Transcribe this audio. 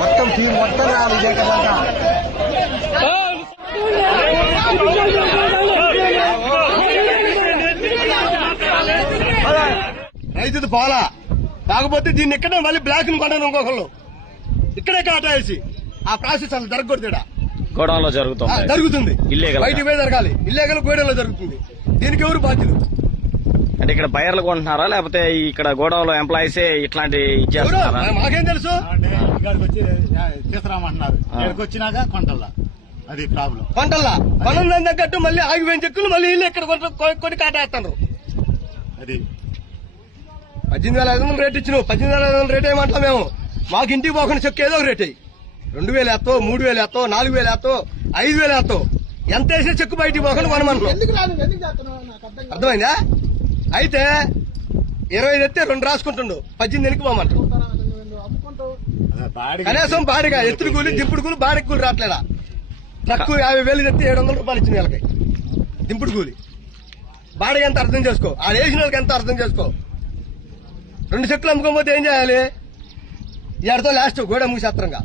మొత్తం టీం మొత్తం రావాలి జగదాకా. రైతుది పోలా కాకపోతే దీన్ని ఇక్కడే మళ్ళీ బ్లాక్ ని కొనను ఇంకొకళ్ళు ఇక్కడే కాటేసి ఆ ప్రాసెస్ అసలు జరగకూడదు. గోడౌన్లో జరుగుతుంది బయటికి పోయి జరగాలి. ఇల్లీగల్ గోడౌన్లో జరుగుతుంది. దీనికి ఎవరు బాధ్యులు? అంటే ఇక్కడ బయర్లు కొంటున్నారా లేకపోతే ఇక్కడ గోడౌన్లో ఎంప్లాయీసే ఇట్లాంటి ఇచ్చేస్తున్నారా? మాకేం తెలుసు. ఇక్కడికి వచ్చి తీసుకురామంటున్నారు. ఇక్కడికి వచ్చినాక కొంటల్లా అది ప్రాబ్లం. కొంటల్లా కొనం తగ్గట్టు మళ్ళీ ఆగిపోయిన చెక్కులు మళ్ళీ ఇల్లు ఇక్కడ కొన్ని కాటేస్తున్నారు. అది 18,500 రేట్ ఇచ్చినావు. 18,500 రేట్ ఏమంటా మేము. మాకు ఇంటికి పోకుండా చెక్కు ఏదో ఒక రేట్ అయ్యి 2,000 వేస్తావు, 3,000 వేస్తావు, 4,000 వేస్తావు, 5,000 వేస్తావు. ఎంత వేసే చెక్కు బయటికి పోకుండా కొనమంటున్నాం. అర్థమైందా? అయితే 20 ఎత్తే 2 రాసుకుంటుండు. 18 వెనక్కి పోమంటాడు. కనీసం బాడిగా ఎత్తుడు కూలి దింపుడు కూలి బాడికి కూలి రావట్లేదా? ట్రక్కు 50,000 తెస్తే 700 రూపాయలు ఇచ్చింది వీళ్ళకి దింపుడు కూలి. బాడిగా ఎంత అర్థం చేసుకో. ఆ వేసిన వాళ్ళకి ఎంత అర్థం చేసుకో. 2 చెక్కులు అమ్ముకోకపోతే ఏం చేయాలి? ఈ ఆడతో లాస్ట్ గోడ మూసేత్రంగా